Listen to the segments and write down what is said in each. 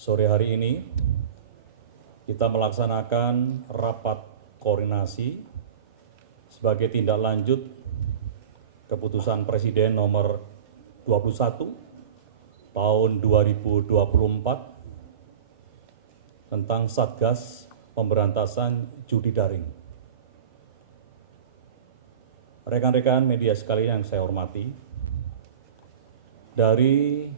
Sore hari ini kita melaksanakan rapat koordinasi sebagai tindak lanjut keputusan Presiden nomor 21 tahun 2024 tentang Satgas Pemberantasan Judi Daring. Rekan-rekan media sekalian yang saya hormati, dari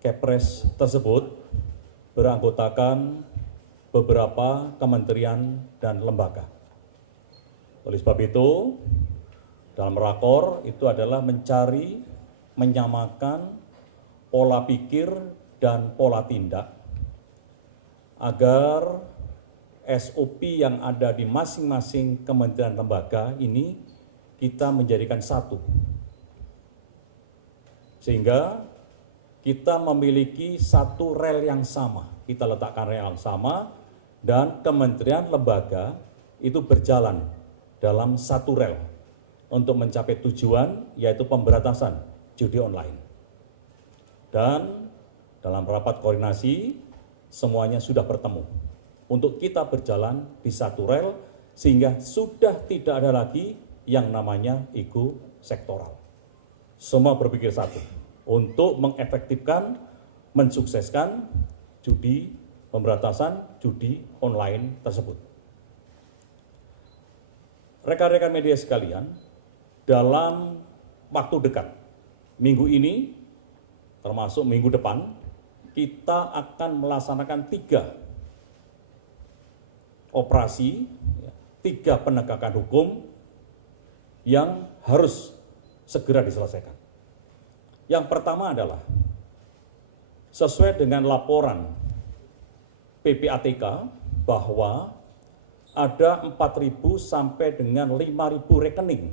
Kepres tersebut beranggotakan beberapa kementerian dan lembaga. Oleh sebab itu, dalam rakor itu adalah mencari, menyamakan pola pikir dan pola tindak agar SOP yang ada di masing-masing kementerian lembaga ini kita menjadikan satu. Sehingga kita memiliki satu rel yang sama, kita letakkan rel yang sama, dan kementerian lembaga itu berjalan dalam satu rel untuk mencapai tujuan, yaitu pemberantasan judi online. Dan dalam rapat koordinasi, semuanya sudah bertemu untuk kita berjalan di satu rel, sehingga sudah tidak ada lagi yang namanya ego sektoral. Semua berpikir satu untuk mengefektifkan, mensukseskan judi, pemberantasan judi online tersebut. Rekan-rekan media sekalian, dalam waktu dekat, minggu ini, termasuk minggu depan, kita akan melaksanakan 3 operasi, 3 penegakan hukum yang harus segera diselesaikan. Yang pertama adalah sesuai dengan laporan PPATK bahwa ada 4.000 sampai dengan 5.000 rekening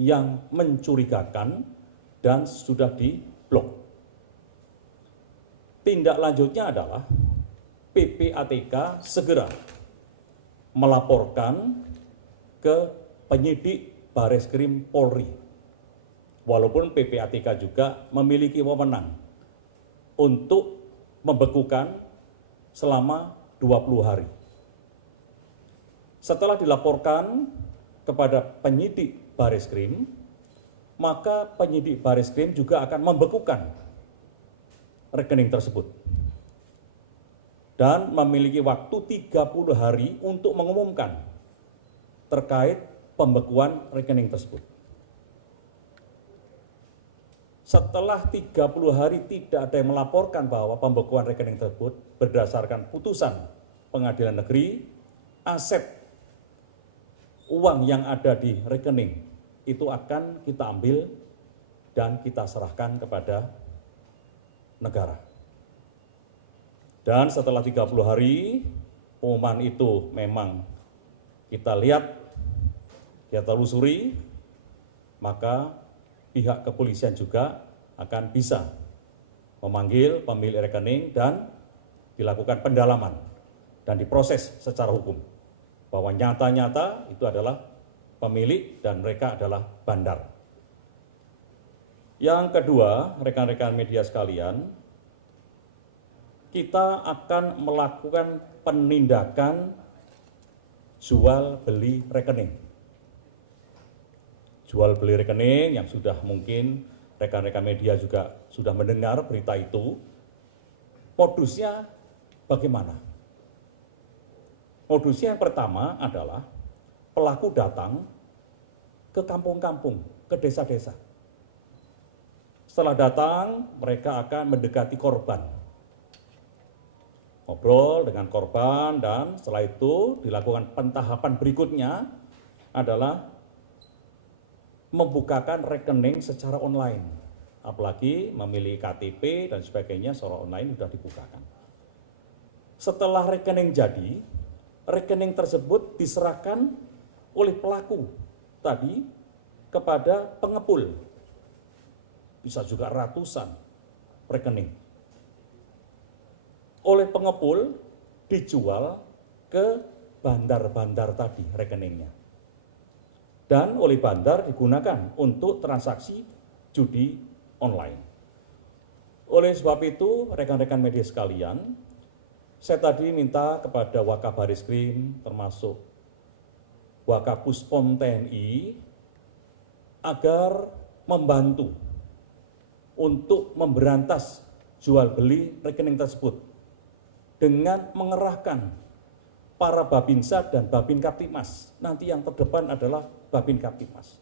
yang mencurigakan dan sudah diblok. Tindak lanjutnya adalah PPATK segera melaporkan ke penyidik Bareskrim Polri. Walaupun PPATK juga memiliki wewenang untuk membekukan selama 20 hari. Setelah dilaporkan kepada penyidik Bareskrim, maka penyidik Bareskrim juga akan membekukan rekening tersebut dan memiliki waktu 30 hari untuk mengumumkan terkait pembekuan rekening tersebut. Setelah 30 hari tidak ada yang melaporkan bahwa pembekuan rekening tersebut berdasarkan putusan pengadilan negeri, aset uang yang ada di rekening itu akan kita ambil dan kita serahkan kepada negara. Dan setelah 30 hari, pengumuman itu memang kita lihat, kita telusuri, maka pihak kepolisian juga akan bisa memanggil pemilik rekening dan dilakukan pendalaman dan diproses secara hukum bahwa nyata-nyata itu adalah pemilik dan mereka adalah bandar. Yang kedua, rekan-rekan media sekalian, kita akan melakukan penindakan jual beli rekening. Jual beli rekening yang sudah mungkin rekan-rekan media juga sudah mendengar berita itu. Modusnya bagaimana? Modusnya yang pertama adalah pelaku datang ke kampung-kampung, ke desa-desa. Setelah datang, mereka akan mendekati korban. Ngobrol dengan korban dan setelah itu dilakukan pentahapan berikutnya adalah membukakan rekening secara online, apalagi memilih KTP dan sebagainya secara online sudah dibukakan. Setelah rekening jadi, rekening tersebut diserahkan oleh pelaku tadi kepada pengepul, bisa juga ratusan rekening. Oleh pengepul dijual ke bandar-bandar tadi rekeningnya. Dan oleh bandar digunakan untuk transaksi judi online. Oleh sebab itu, rekan-rekan media sekalian, saya tadi minta kepada Wakabarisskrim termasuk Wakapuspom TNI agar membantu untuk memberantas jual beli rekening tersebut dengan mengerahkan para Babinsa dan Babin Kaptipmas. Nanti yang terdepan adalah Babin Kaptipmas.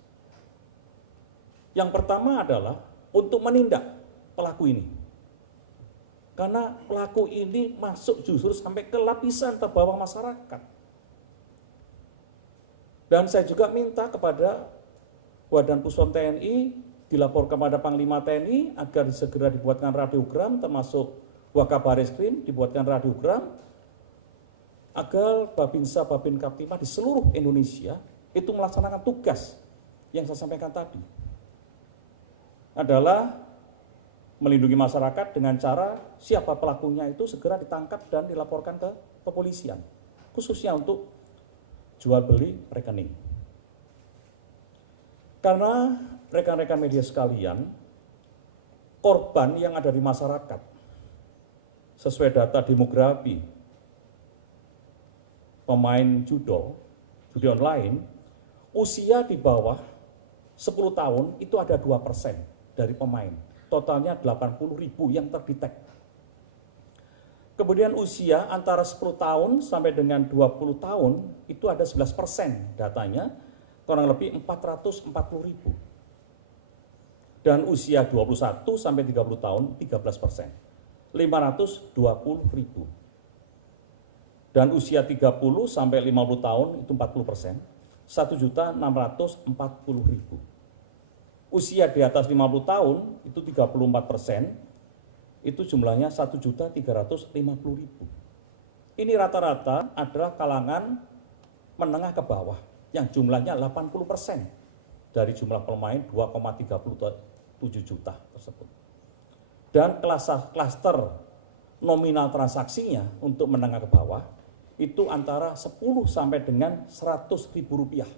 Yang pertama adalah untuk menindak pelaku ini. Karena pelaku ini masuk justru sampai ke lapisan terbawah masyarakat. Dan saya juga minta kepada Wadan Puspom TNI dilapor kepada Panglima TNI agar segera dibuatkan radiogram, termasuk Wakabarisskrim dibuatkan radiogram agar Babinsa Babin Kaptipmas di seluruh Indonesia itu melaksanakan tugas yang saya sampaikan tadi adalah melindungi masyarakat dengan cara siapa pelakunya itu segera ditangkap dan dilaporkan ke kepolisian, khususnya untuk jual beli rekening. Karena rekan-rekan media sekalian, korban yang ada di masyarakat sesuai data demografi pemain judi online, usia di bawah 10 tahun itu ada 2% dari pemain. Totalnya 80.000 yang terdetek. Kemudian usia antara 10 tahun sampai dengan 20 tahun itu ada 11% datanya, kurang lebih 440.000. Dan usia 21 sampai 30 tahun 13%, 520.000. Dan usia 30 sampai 50 tahun itu 40%, 1.640.000. Usia di atas 50 tahun itu 34%, itu jumlahnya 1.350.000. Ini rata-rata adalah kalangan menengah ke bawah yang jumlahnya 80% dari jumlah pemain 2,37 juta tersebut. Dan klaster nominal transaksinya untuk menengah ke bawah itu antara 10 sampai dengan 100.000 rupiah.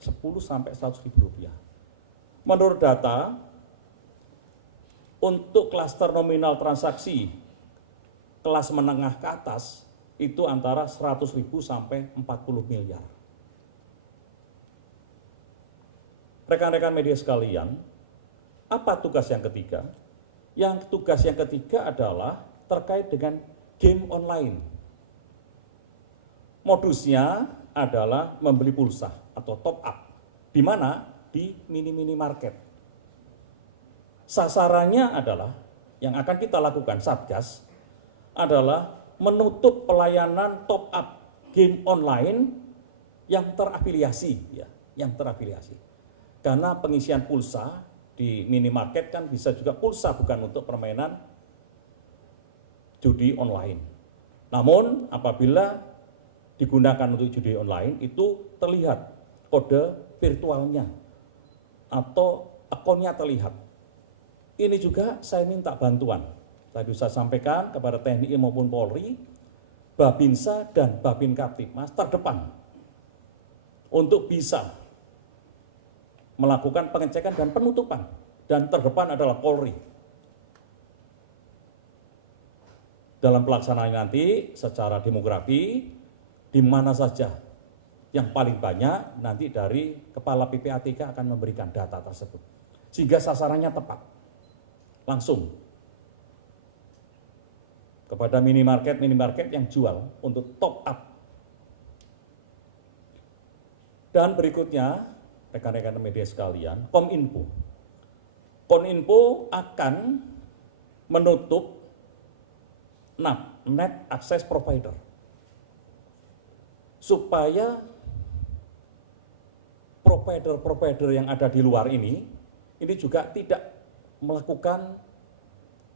10 sampai 100.000 rupiah. Menurut data, untuk klaster nominal transaksi kelas menengah ke atas itu antara 100.000 sampai 40 miliar. Rekan-rekan media sekalian, apa tugas yang ketiga? Yang tugas yang ketiga adalah terkait dengan game online. Modusnya adalah membeli pulsa atau top up. Di mana? Di mini market. Sasarannya adalah yang akan kita lakukan Satgas adalah menutup pelayanan top up game online yang terafiliasi, ya, yang terafiliasi. Karena pengisian pulsa di minimarket kan bisa juga pulsa, bukan untuk permainan judi online. Namun apabila digunakan untuk judi online itu terlihat kode virtualnya atau akunnya terlihat. Ini juga saya minta bantuan. Tadi saya sampaikan kepada TNI maupun Polri, Babinsa dan Babin Kaptipmas terdepan untuk bisa melakukan pengecekan dan penutupan. Dan terdepan adalah Polri. Dalam pelaksanaan nanti secara demografi, di mana saja yang paling banyak nanti dari Kepala PPATK akan memberikan data tersebut. Sehingga sasarannya tepat. Langsung kepada minimarket yang jual untuk top up. Dan berikutnya, rekan-rekan media sekalian, Kominfo akan menutup net access provider supaya provider yang ada di luar ini juga tidak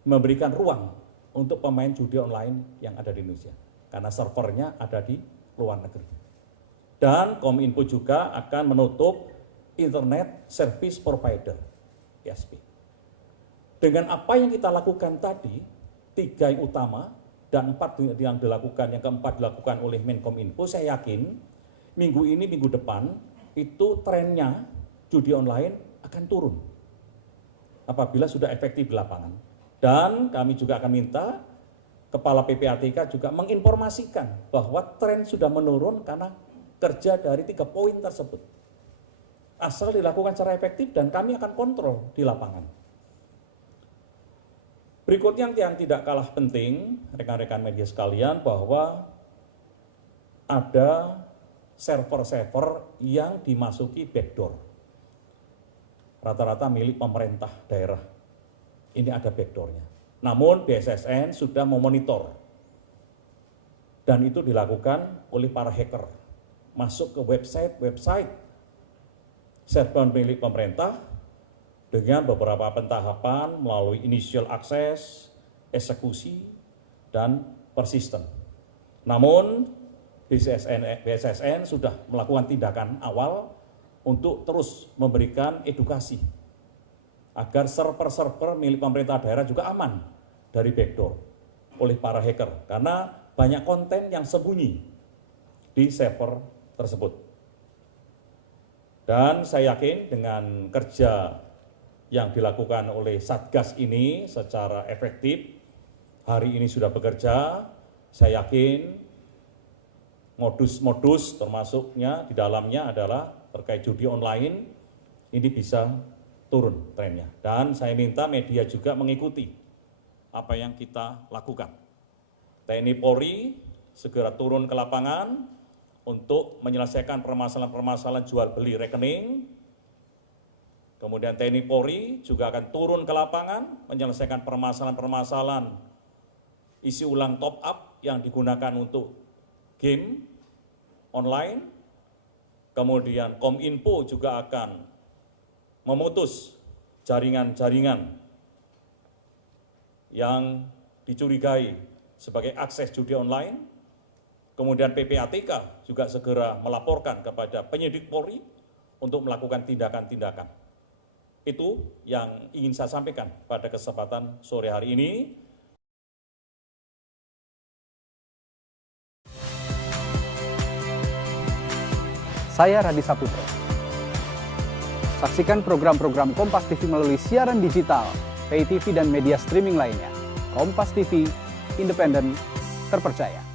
memberikan ruang untuk pemain judi online yang ada di Indonesia, karena servernya ada di luar negeri. Dan Kominfo juga akan menutup Internet Service Provider, ISP. Dengan apa yang kita lakukan tadi, 3 yang utama dan 4 yang dilakukan, yang keempat dilakukan oleh Menkominfo, saya yakin minggu ini, minggu depan, itu trennya judi online akan turun. apabila sudah efektif di lapangan. Dan kami juga akan minta Kepala PPATK juga menginformasikan bahwa tren sudah menurun karena kerja dari 3 poin tersebut. Asal dilakukan secara efektif dan kami akan kontrol di lapangan. Berikutnya yang tidak kalah penting, rekan-rekan media sekalian, bahwa ada server-server yang dimasuki backdoor. Rata-rata milik pemerintah daerah. Ini ada backdoornya. Namun BSSN sudah memonitor. Dan itu dilakukan oleh para hacker. Masuk ke website server milik pemerintah dengan beberapa pentahapan melalui initial access, eksekusi, dan persistent. Namun BSSN sudah melakukan tindakan awal untuk terus memberikan edukasi agar server-server milik pemerintah daerah juga aman dari backdoor oleh para hacker, karena banyak konten yang sembunyi di server tersebut. Dan saya yakin dengan kerja yang dilakukan oleh Satgas ini secara efektif, hari ini sudah bekerja, saya yakin modus-modus termasuknya di dalamnya adalah terkait judi online, ini bisa turun trennya. Dan saya minta media juga mengikuti apa yang kita lakukan. TNI Polri segera turun ke lapangan untuk menyelesaikan permasalahan-permasalahan jual beli rekening. Kemudian TNI Polri juga akan turun ke lapangan menyelesaikan permasalahan-permasalahan isi ulang top up yang digunakan untuk game online. Kemudian Kominfo juga akan memutus jaringan-jaringan yang dicurigai sebagai akses judi online. Kemudian PPATK juga segera melaporkan kepada penyidik Polri untuk melakukan tindakan-tindakan. Itu yang ingin saya sampaikan pada kesempatan sore hari ini. Saya Radi Saputro. Saksikan program-program Kompas TV melalui siaran digital, pay TV dan media streaming lainnya. Kompas TV, independen, terpercaya.